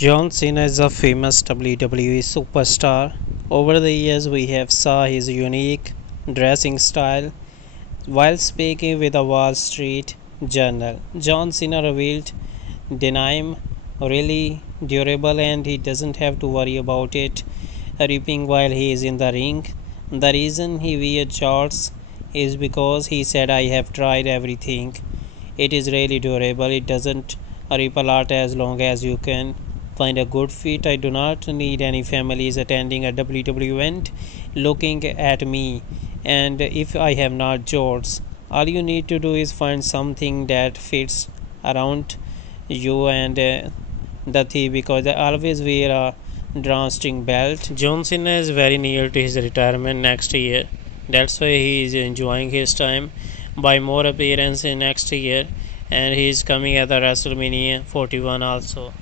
John Cena is a famous WWE superstar. Over the years, we have saw his unique dressing style. While speaking with the Wall Street Journal, John Cena revealed denim really durable and he doesn't have to worry about it ripping while he is in the ring. The reason he wears shorts is because he said, I have tried everything. It is really durable. It doesn't rip a lot as long as you can find a good fit. I do not need any families attending a WWE event looking at me. And if I have not jorts, all you need to do is find something that fits around you and the thing because I always wear a drawstring belt. John Cena is very near to his retirement next year. That's why he is enjoying his time by more appearances next year, and he is coming at the WrestleMania 41 also.